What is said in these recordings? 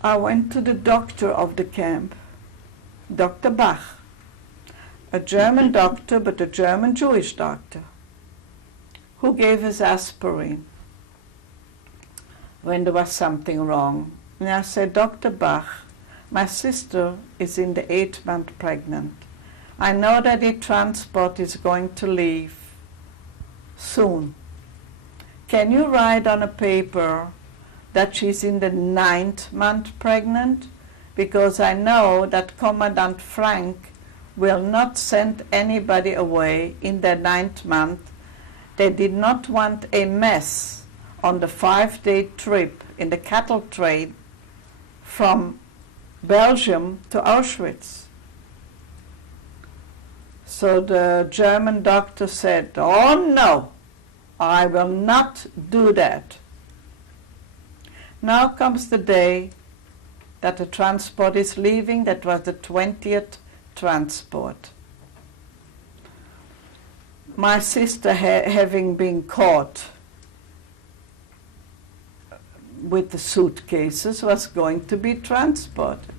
I went to the doctor of the camp, Dr. Bach, a German doctor, but a German Jewish doctor, who gave us aspirin when there was something wrong. And I said, Dr. Bach, my sister is in the 8th month pregnant. I know that the transport is going to leave soon. Can you write on a paper that she's in the 9th month pregnant? Because I know that Commandant Frank will not send anybody away in the 9th month. They did not want a mess on the 5-day trip in the cattle train from Belgium to Auschwitz. So the German doctor said, oh no, I will not do that. Now comes the day that the transport is leaving. That was the 20th transport. My sister, having been caught with the suitcases, was going to be transported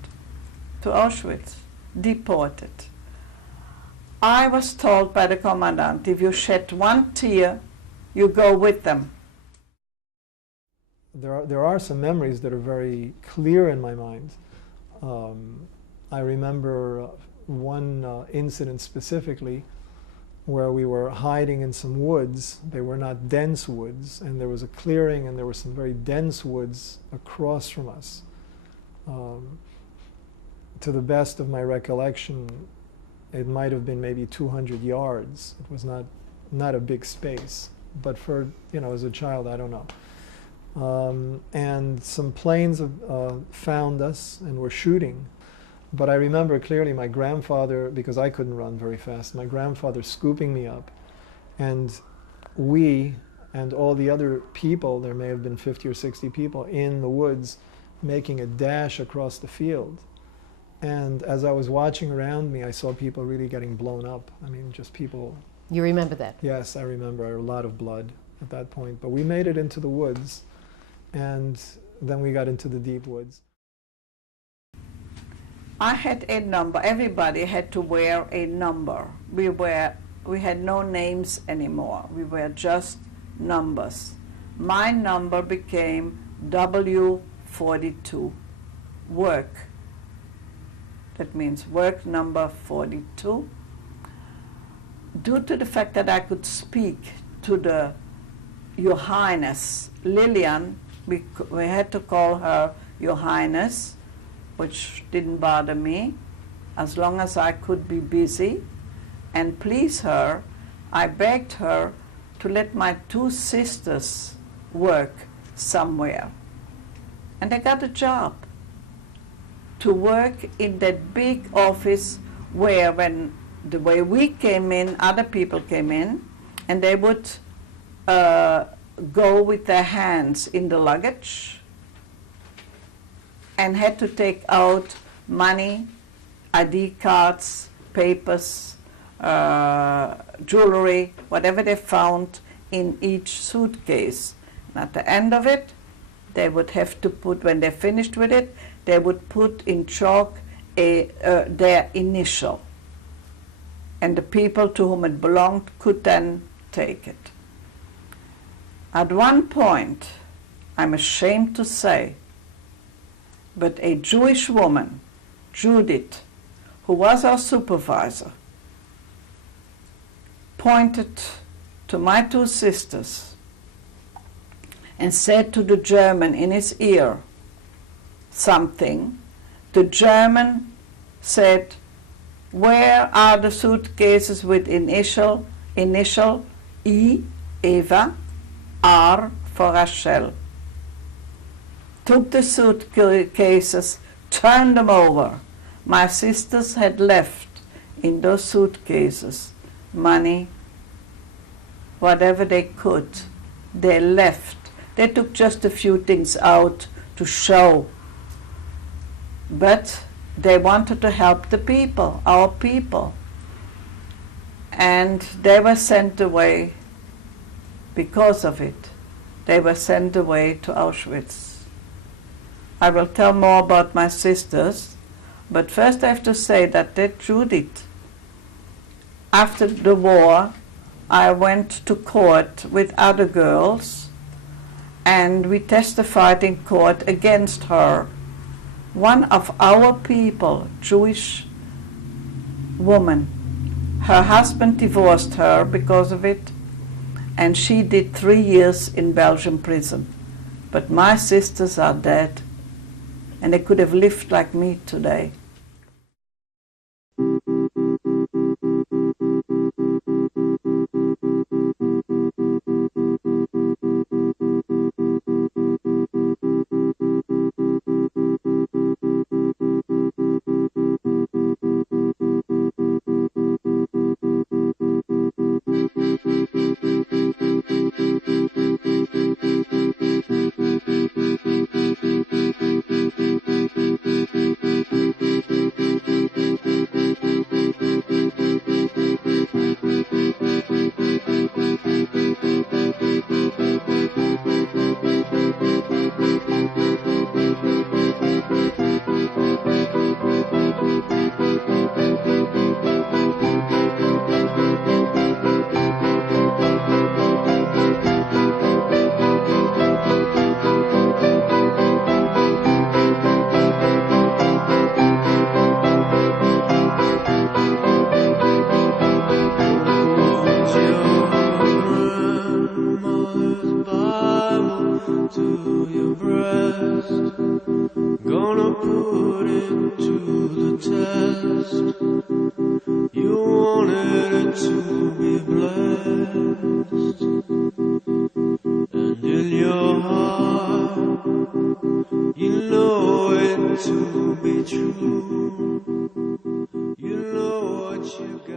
to Auschwitz, deported. I was told by the commandant, if you shed one tear, you go with them. There are some memories that are very clear in my mind. I remember one incident specifically where we were hiding in some woods. They were not dense woods, and there was a clearing, and there were some very dense woods across from us. To the best of my recollection, it might have been maybe 200 yards. It was not a big space, but for, as a child, I don't know. And some planes found us and were shooting. But I remember clearly my grandfather, because I couldn't run very fast, my grandfather scooping me up, and we and all the other people, there may have been 50 or 60 people in the woods, making a dash across the field. And as I was watching around me, I saw people really getting blown up. I mean, just people. You remember that? Yes, I remember a lot of blood at that point. But we made it into the woods, and then we got into the deep woods. I had a number. Everybody had to wear a number. We had no names anymore. We were just numbers. My number became W42, work. That means work number 42. Due to the fact that I could speak to the Your Highness Lillian, we had to call her Your Highness, which didn't bother me. As long as I could be busy and please her, I begged her to let my 2 sisters work somewhere. And I got a job to work in that big office where, when the way we came in, other people came in, and they would go with their hands in the luggage and had to take out money, ID cards, papers, jewelry, whatever they found in each suitcase. And at the end of it, they would have to put, when they finished with it, they would put in chalk their initial. And the people to whom it belonged could then take it. At one point, I'm ashamed to say, but a Jewish woman, Judith, who was our supervisor, pointed to my 2 sisters and said to the German in his ear something. The German said, where are the suitcases with initial E, Eva, R for Rachel? Took the suitcases, turned them over. My sisters had left in those suitcases money, whatever they could. They left. They took just a few things out to show. But they wanted to help the people, our people. And they were sent away because of it. They were sent away to Auschwitz. I will tell more about my sisters, but first I have to say that Judith, after the war, I went to court with other girls and we testified in court against her. One of our people, Jewish woman, her husband divorced her because of it, and she did 3 years in Belgian prison. But my sisters are dead, and they could have lived like me today. To be true, you know what you got.